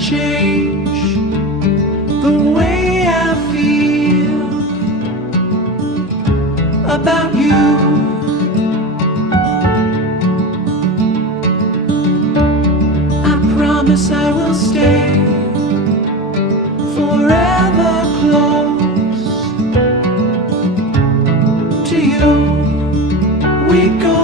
change the way I feel about you. I promise I will stay forever close to you. We go